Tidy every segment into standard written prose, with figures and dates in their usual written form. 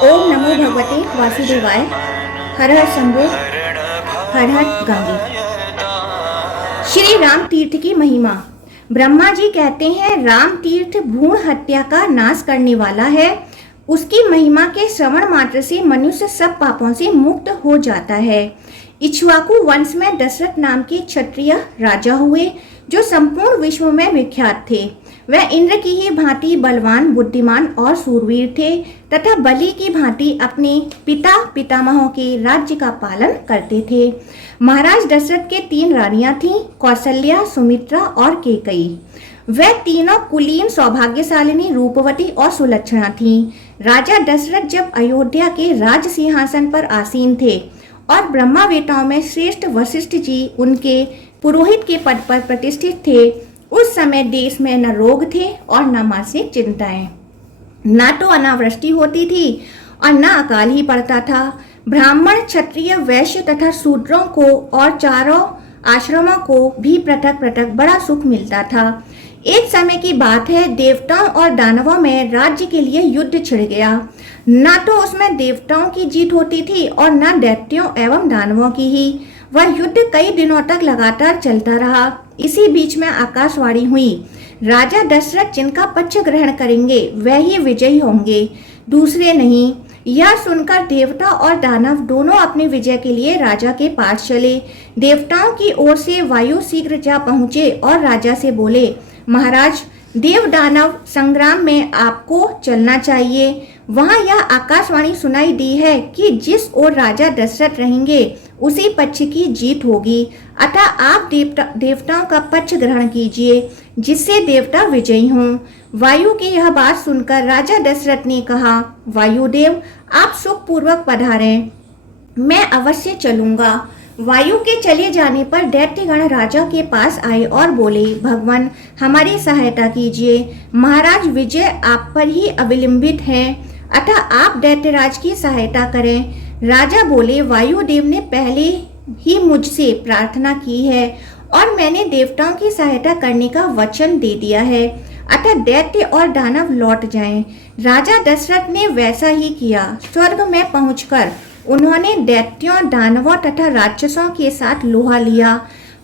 ओम नमो भगवते वासुदेवाय। हर हर शंभो, हर हर गंगे। श्री राम तीर्थ की महिमा। ब्रह्मा जी कहते हैं राम तीर्थ भ्रूण हत्या का नाश करने वाला है। उसकी महिमा के श्रवण मात्र से मनुष्य सब पापों से मुक्त हो जाता है। इक्ष्वाकु वंश में दशरथ नाम के क्षत्रिय राजा हुए जो संपूर्ण विश्व में विख्यात थे। वह इंद्र की ही भांति बलवान, बुद्धिमान और सूरवीर थे तथा बलि की भांति अपने पिता पितामहों के राज्य का पालन करते थे। महाराज दशरथ के 3 रानियां थीं, कौसल्या, सुमित्रा और केकई। वह तीनों कुलीन, सौभाग्यशालिनी, रूपवती और सुलक्षणा थीं। राजा दशरथ जब अयोध्या के राज सिंहासन पर आसीन थे और ब्रह्मावेताओं में श्रेष्ठ वशिष्ठ जी उनके पुरोहित के पद पर प्रतिष्ठित थे, उस समय देश में न रोग थे और न मानसिक चिंताएं। न तो अनावृष्टि होती थी और न अकाल ही पड़ता था। ब्राह्मण, क्षत्रिय, वैश्य तथा शूद्रों को और चारों आश्रमों को भी पृथक पृथक बड़ा सुख मिलता था। एक समय की बात है, देवताओं और दानवों में राज्य के लिए युद्ध छिड़ गया। न तो उसमें देवताओं की जीत होती थी और न दैत्यों एवं दानवों की ही। वह युद्ध कई दिनों तक लगातार चलता रहा। इसी बीच में आकाशवाणी हुई, राजा दशरथ जिनका पक्ष ग्रहण करेंगे वह ही विजयी होंगे, दूसरे नहीं। यह सुनकर देवता और दानव दोनों अपनी विजय के लिए राजा के पास चले। देवताओं की ओर से वायु शीघ्र जा पहुंचे और राजा से बोले, महाराज, देव दानव संग्राम में आपको चलना चाहिए। वहां यह आकाशवाणी सुनाई दी है कि जिस ओर राजा दशरथ रहेंगे उसी पक्ष की जीत होगी, अतः आप देवताओं का पक्ष ग्रहण कीजिए जिससे देवता विजयी हों। वायु की यह बात सुनकर राजा दशरथ ने कहा, वायुदेव, आप सुखपूर्वक पधारें, मैं अवश्य चलूंगा। वायु के चले जाने पर दैत्यगण राजा के पास आए और बोले, भगवान, हमारी सहायता कीजिए। महाराज, विजय आप पर ही अवलंबित है, अतः आप दैत्यराज की सहायता करें। राजा बोले, वायुदेव ने पहले ही मुझसे प्रार्थना की है और मैंने देवताओं की सहायता करने का वचन दे दिया है, अतः दैत्य और दानव लौट जाएं। राजा दशरथ ने वैसा ही किया। स्वर्ग में पहुंचकर उन्होंने दैत्यों, दानवों तथा राक्षसों के साथ लोहा लिया।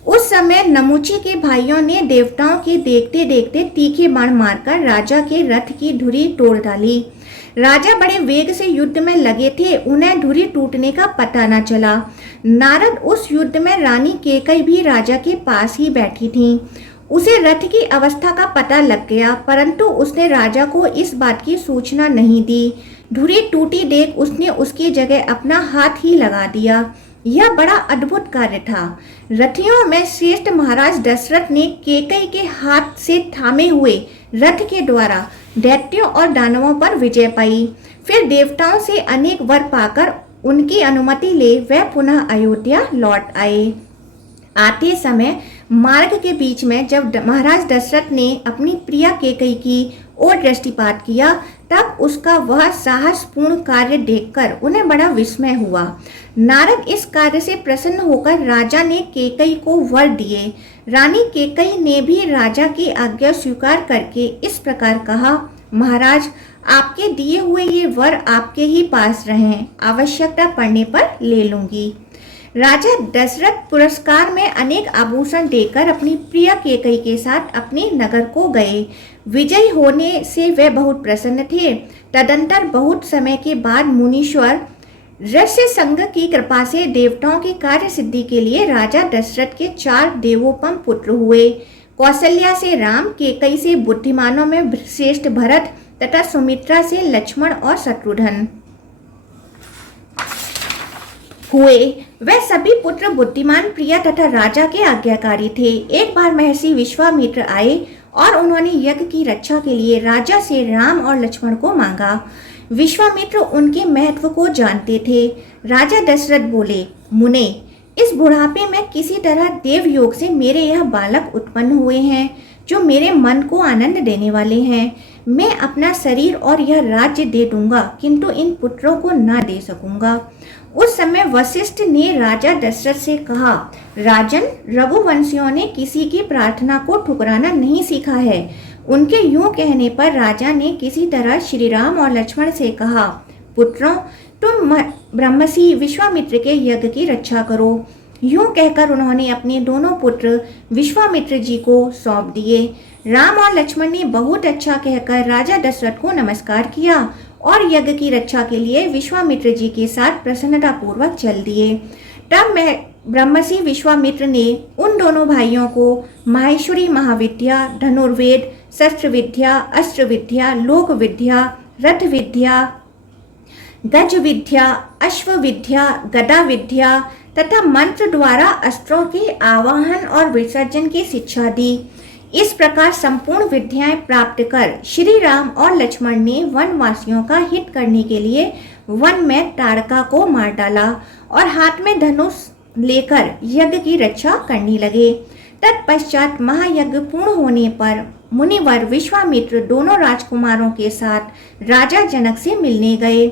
उस समय नमुची के भाइयों ने देवताओं के देखते देखते तीखे बाण मारकर राजा के रथ की धुरी तोड़ डाली। राजा बड़े वेग से युद्ध में लगे थे, उन्हें धुरी टूटने का पता न चला। नारद उस युद्ध में रानी केकई भी राजा के पास ही बैठी थीं। उसे रथ की अवस्था का पता लग गया, परंतु उसने राजा को इस बात की सूचना नहीं दी। धुरी टूटी देख उसने उसकी जगह अपना हाथ ही लगा दिया। यह बड़ा अद्भुत कार्य था। रथियों में श्रेष्ठ महाराज दशरथ ने केकई के हाथ से थामे हुए रथ के द्वारा दैत्यों और दानवों पर विजय पाई। फिर देवताओं से अनेक वर पाकर उनकी अनुमति ले वह पुनः अयोध्या लौट आए। आते समय मार्ग के बीच में जब महाराज दशरथ ने अपनी प्रिया केकई की ओर दृष्टिपात किया, तब उसका वह साहसपूर्ण कार्य देखकर उन्हें बड़ा विस्मय हुआ। नारद इस कार्य से प्रसन्न होकर राजा ने केकई को वर दिए। रानी केकई ने भी राजा की आज्ञा स्वीकार करके इस प्रकार कहा, महाराज, आपके दिए हुए ये वर आपके ही पास रहें, आवश्यकता पड़ने पर ले लूंगी। राजा दशरथ पुरस्कार में अनेक आभूषण देकर अपनी प्रिया केकई के साथ अपने नगर को गए। विजयी होने से वे बहुत प्रसन्न थे। तदंतर बहुत समय के बाद मुनीश्वर ऋष्य संघ की कृपा से देवताओं की कार्य सिद्धि के लिए राजा दशरथ के 4 देवोपम पुत्र हुए। कौशल्या से राम, केकई से बुद्धिमानों में श्रेष्ठ भरत तथा सुमित्रा से लक्ष्मण और शत्रुघ्न हुए। वह सभी पुत्र बुद्धिमान, प्रिय तथा राजा के आज्ञाकारी थे। एक बार महर्षि विश्वामित्र आए और उन्होंने यज्ञ की रक्षा के लिए राजा से राम और लक्ष्मण को मांगा। विश्वामित्र उनके महत्व को जानते थे। राजा दशरथ बोले, मुने, इस बुढ़ापे में किसी तरह देव योग से मेरे यह बालक उत्पन्न हुए हैं जो मेरे मन को आनंद देने वाले हैं। मैं अपना शरीर और यह राज्य दे दूंगा, किंतु इन पुत्रों को न दे सकूंगा। उस समय वशिष्ठ ने राजा दशरथ से कहा, राजन, रघुवंशियों ने किसी की प्रार्थना को ठुकराना नहीं सीखा है। उनके यूं कहने पर राजा ने किसी तरह श्री राम और लक्ष्मण से कहा, पुत्रों, तुम ब्रह्मर्षि विश्वामित्र के यज्ञ की रक्षा करो। यूं कहकर उन्होंने अपने दोनों पुत्र विश्वामित्र जी को सौंप दिए। राम और लक्ष्मण ने बहुत अच्छा कहकर राजा दशरथ को नमस्कार किया और यज्ञ की रक्षा के लिए विश्वामित्र जी के साथ प्रसन्नता पूर्वक चल दिए। तब ब्रह्मर्षि विश्वामित्र ने उन दोनों भाइयों को माहेश्वरी महाविद्या, धनुर्वेद, शस्त्र विद्या, अस्त्र विद्या, लोक विद्या, रथ विद्या, गज विद्या, अश्व विद्या, गदा विद्या तथा मंत्र द्वारा अस्त्रों के आवाहन और विसर्जन की शिक्षा दी। इस प्रकार संपूर्ण विद्याएं प्राप्त कर श्री राम और लक्ष्मण ने वनवासियों का हित करने के लिए वन में ताड़का को मार डाला और हाथ में धनुष लेकर यज्ञ की रक्षा करने लगे। तत्पश्चात महायज्ञ पूर्ण होने पर मुनिवर विश्वामित्र दोनों राजकुमारों के साथ राजा जनक से मिलने गए।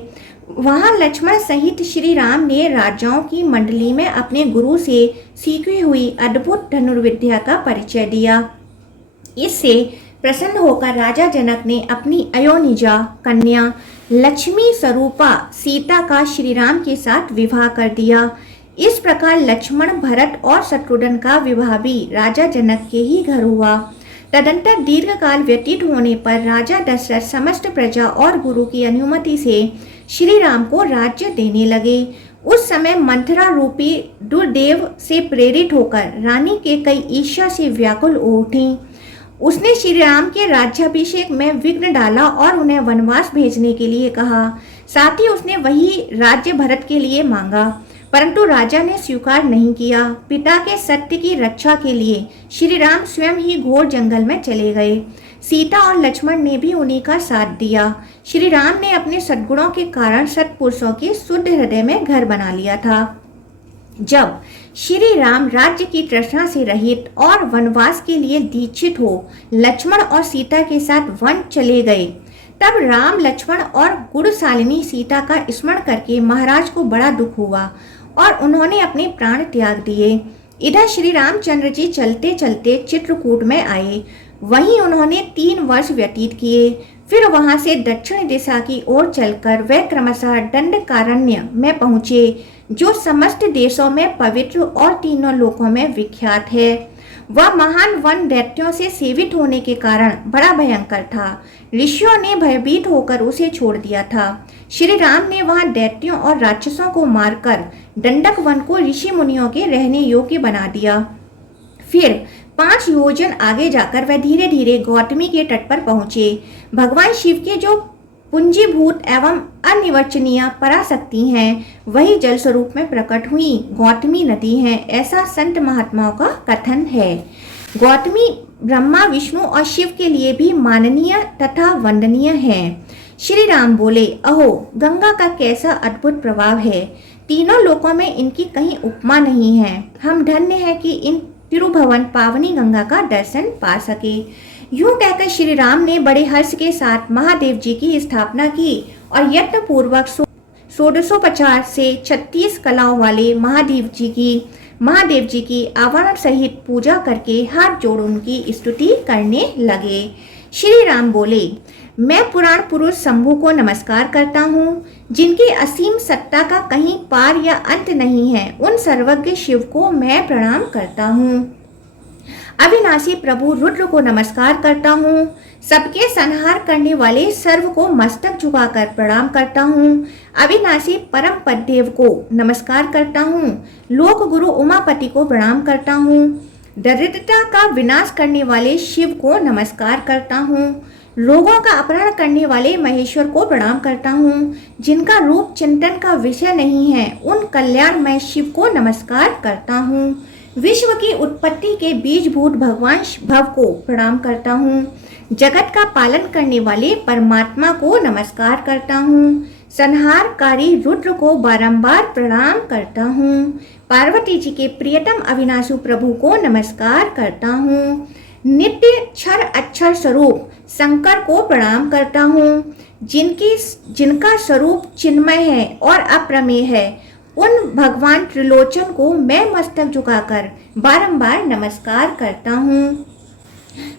वहां लक्ष्मण सहित श्री राम ने राजाओं की मंडली में अपने गुरु से सीखी हुई अद्भुत धनुर्विद्या का परिचय दिया। इससे प्रसन्न होकर राजा जनक ने अपनी अयोनिजा कन्या लक्ष्मी स्वरूपा सीता का श्री राम के साथ विवाह कर दिया। इस प्रकार लक्ष्मण, भरत और शत्रुघ्न का विवाह भी राजा जनक के ही घर हुआ। तदंतर दीर्घ काल व्यतीत होने पर राजा दशरथ समस्त प्रजा और गुरु की अनुमति से श्री राम को राज्य देने लगे। उस समय मंथरा रूपी दुर्देव से प्रेरित होकर रानी के कई ईर्ष्या से व्याकुल उठी। उसने श्री राम के राज्याभिषेक में विघ्न डाला और उन्हें वनवास भेजने के लिए कहा। साथ ही उसने वही राज्य भरत के लिए मांगा, परंतु राजा ने स्वीकार नहीं किया। पिता के सत्य की रक्षा के लिए श्री राम स्वयं ही घोर जंगल में चले गए। सीता और लक्ष्मण ने भी उन्हीं का साथ दिया। श्री राम ने अपने सद्गुणों के कारण सत्पुरुषों के शुद्ध हृदय में घर बना लिया था। जब श्री राम राज्य की तृष्णा से रहित और वनवास के लिए दीक्षित हो लक्ष्मण और सीता के साथ वन चले गए, तब राम, लक्ष्मण और गुणशालिनी सीता का स्मरण करके महाराज को बड़ा दुख हुआ और उन्होंने अपने प्राण त्याग दिए। इधर श्री रामचंद्र जी चलते चलते चित्रकूट में आए। वहीं उन्होंने 3 वर्ष व्यतीत किए। फिर वहां से दक्षिण दिशा की ओर चलकर वे क्रमशः दंडकारण्य में पहुंचे, जो समस्त देशों में पवित्र और तीनों लोकों में विख्यात है। वह महान वन दैत्यों से सेवित होने के कारण बड़ा भयंकर था। ऋषियों ने भयभीत होकर उसे छोड़ दिया था। श्री राम ने वहां दैत्यों और राक्षसों को मारकर दंडक वन को ऋषि मुनियों के रहने योग्य बना दिया। फिर 5 योजन आगे जाकर वह धीरे धीरे गौतमी के तट पर पहुंचे। भगवान शिव के जो पुंजीभूत एवं अनिर्वचनीय पराशक्ति हैं, वही जल स्वरूप में प्रकट हुई गौतमी नदी है, ऐसा संत महात्माओं का कथन है। गौतमी ब्रह्मा, विष्णु और शिव के लिए भी माननीय तथा वंदनीय है। श्री राम बोले, अहो, गंगा का कैसा अद्भुत प्रभाव है। तीनों लोकों में इनकी कहीं उपमा नहीं है। हम धन्य हैं कि इन तिरुभुवन पावनी गंगा का दर्शन पा सके। यूं कहकर श्री राम ने बड़े हर्ष के साथ महादेव जी की स्थापना की और यत्न पूर्वक 1650 से 36 कलाओं वाले महादेव जी की आवरण सहित पूजा करके हाथ जोड़ उनकी स्तुति करने लगे। श्री राम बोले, मैं पुराण पुरुष शंभु को नमस्कार करता हूँ, जिनकी असीम सत्ता का कहीं पार या अंत नहीं है। उन सर्वज्ञ शिव को मैं प्रणाम करता हूँ। अविनाशी प्रभु रुद्र को नमस्कार करता हूँ। सबके संहार करने वाले सर्व को मस्तक झुकाकर प्रणाम करता हूँ। अविनाशी परम पददेव को नमस्कार करता हूँ। लोक गुरु उमापति को प्रणाम करता हूँ। दरिद्रता का विनाश करने वाले शिव को नमस्कार करता हूँ। रोगों का अपहरण करने वाले महेश्वर को प्रणाम करता हूँ। जिनका रूप चिंतन का विषय नहीं है, उन कल्याणमय शिव को नमस्कार करता हूँ। विश्व की उत्पत्ति के बीजभूत भगवान भव को प्रणाम करता हूँ। जगत का पालन करने वाले परमात्मा को नमस्कार करता हूँ। संहारकारी रुद्र को बारंबार प्रणाम करता हूँ। पार्वती जी के प्रियतम अविनाशी प्रभु को नमस्कार करता हूँ। नित्य क्षर अक्षर स्वरूप शंकर को प्रणाम करता हूँ। जिनका स्वरूप चिन्मय है और अप्रमेय है, उन भगवान त्रिलोचन को मैं मस्तक झुकाकर बारंबार नमस्कार करता हूँ।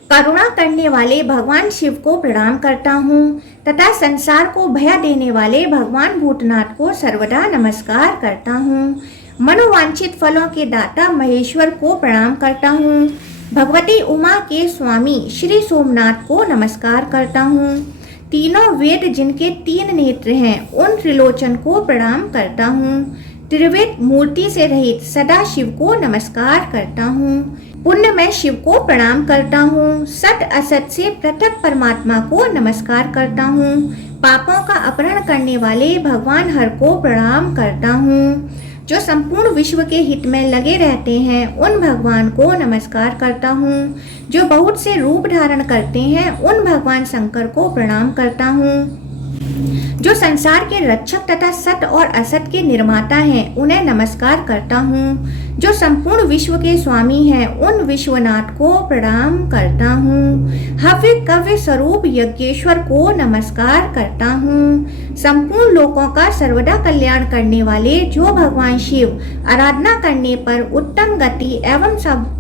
करुणा करने वाले भगवान शिव को प्रणाम करता हूँ तथा संसार को भय देने वाले भगवान भूतनाथ को सर्वदा नमस्कार करता हूँ। मनोवांछित फलों के दाता महेश्वर को प्रणाम करता हूँ। भगवती उमा के स्वामी श्री सोमनाथ को नमस्कार करता हूँ। तीनों वेद जिनके 3 नेत्र हैं उन त्रिलोचन को प्रणाम करता हूँ। त्रिवेद मूर्ति से रहित सदा शिव को नमस्कार करता हूँ। पुण्य में शिव को प्रणाम करता हूँ। सत असत से पृथक परमात्मा को नमस्कार करता हूँ। पापों का अपहरण करने वाले भगवान हर को प्रणाम करता हूँ। जो संपूर्ण विश्व के हित में लगे रहते हैं उन भगवान को नमस्कार करता हूँ। जो बहुत से रूप धारण करते हैं उन भगवान शंकर को प्रणाम करता हूँ। जो संसार के रक्षक तथा सत और असत के निर्माता हैं उन्हें नमस्कार करता हूँ। जो संपूर्ण विश्व के स्वामी हैं उन विश्वनाथ को प्रणाम करता हूँ। हव्य कव्य स्वरूप यज्ञेश्वर को नमस्कार करता हूँ। संपूर्ण लोकों का सर्वदा कल्याण करने वाले जो भगवान शिव आराधना करने पर उत्तम गति एवं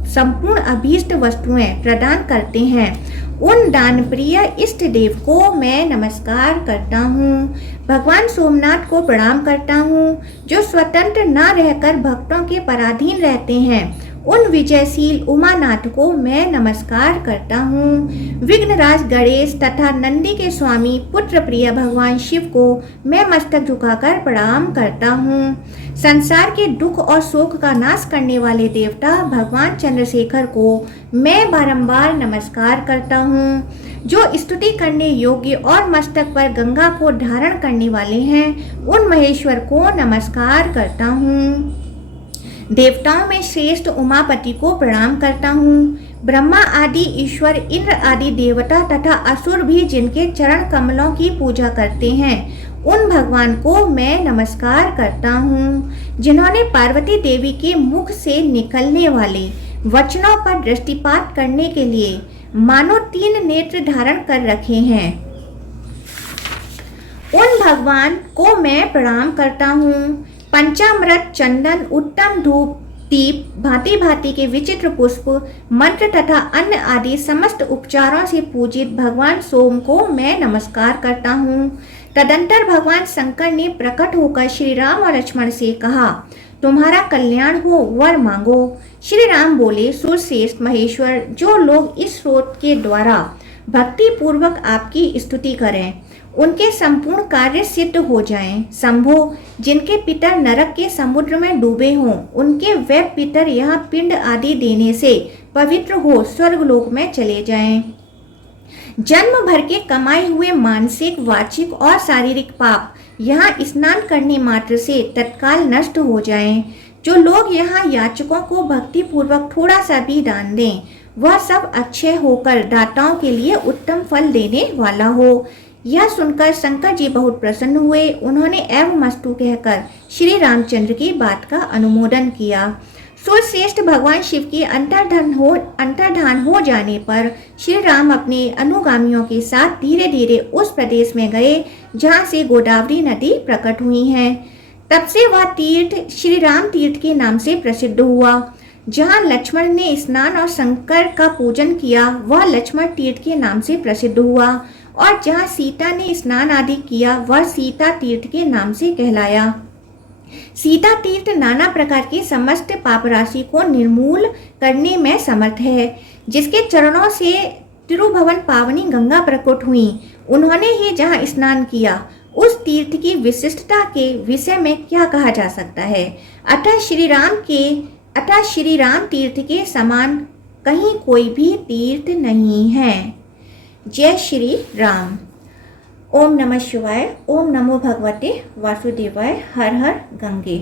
संपूर्ण अभीष्ट वस्तुएं प्रदान करते हैं उन दान प्रिय इष्ट देव को मैं नमस्कार करता हूँ। भगवान सोमनाथ को प्रणाम करता हूँ। जो स्वतंत्र न रहकर भक्तों के पराधीन रहते हैं उन विजयशील उमानाथ को मैं नमस्कार करता हूँ। विघ्नराज गणेश तथा नंदी के स्वामी पुत्र प्रिय भगवान शिव को मैं मस्तक झुकाकर प्रणाम करता हूँ। संसार के दुख और शोक का नाश करने वाले देवता भगवान चंद्रशेखर को मैं बारंबार नमस्कार करता हूँ। जो स्तुति करने योग्य और मस्तक पर गंगा को धारण करने वाले हैं उन महेश्वर को नमस्कार करता हूँ। देवताओं में श्रेष्ठ उमापति को प्रणाम करता हूँ। ब्रह्मा आदि ईश्वर इंद्र आदि देवता तथा असुर भी जिनके चरण कमलों की पूजा करते हैं उन भगवान को मैं नमस्कार करता हूँ। जिन्होंने पार्वती देवी के मुख से निकलने वाले वचनों पर दृष्टिपात करने के लिए मानो 3 नेत्र धारण कर रखे हैं उन भगवान को मैं प्रणाम करता हूँ। पंचामृत चंदन उत्तम धूप दीप भांति भांति के विचित्र पुष्प मंत्र तथा अन्य आदि समस्त उपचारों से पूजित भगवान सोम को मैं नमस्कार करता हूँ। तदंतर भगवान शंकर ने प्रकट होकर श्री राम और लक्ष्मण से कहा, तुम्हारा कल्याण हो, वर मांगो। श्री राम बोले, सुरश्रेष्ठ महेश्वर, जो लोग इस स्रोत के द्वारा भक्ति पूर्वक आपकी स्तुति करें उनके संपूर्ण कार्य सिद्ध हो जाएं। शंभो, जिनके पितर नरक के समुद्र में डूबे हों उनके वे पितर यहाँ पिंड आदि देने से पवित्र हो स्वर्गलोक में चले जाएं। जन्म भर के कमाए हुए मानसिक वाचिक और शारीरिक पाप यहाँ स्नान करने मात्र से तत्काल नष्ट हो जाएं। जो लोग यहाँ याचकों को भक्ति पूर्वक थोड़ा सा भी दान दें वह सब अक्षय होकर दाताओं के लिए उत्तम फल देने वाला हो। यह सुनकर शंकर जी बहुत प्रसन्न हुए। उन्होंने एवं मस्तु कहकर श्री रामचंद्र की बात का अनुमोदन किया। सुरश्रेष्ठ भगवान शिव के अंतर्धान हो जाने पर श्री राम अपने अनुगामियों के साथ धीरे धीरे उस प्रदेश में गए जहाँ से गोदावरी नदी प्रकट हुई है। तब से वह तीर्थ श्री राम तीर्थ के नाम से प्रसिद्ध हुआ। जहाँ लक्ष्मण ने स्नान और शंकर का पूजन किया वह लक्ष्मण तीर्थ के नाम से प्रसिद्ध हुआ और जहाँ सीता ने स्नान आदि किया वह सीता तीर्थ के नाम से कहलाया। सीता तीर्थ नाना प्रकार की समस्त पाप राशि को निर्मूल करने में समर्थ है। जिसके चरणों से तिरुभुवन पावनी गंगा प्रकट हुई उन्होंने ही जहाँ स्नान किया उस तीर्थ की विशिष्टता के विषय में क्या कहा जा सकता है। अतः श्री राम तीर्थ के समान कहीं कोई भी तीर्थ नहीं है। जय श्री राम। ओम नमः शिवाय। ओम नमो भगवते वासुदेवाय। हर हर गंगे।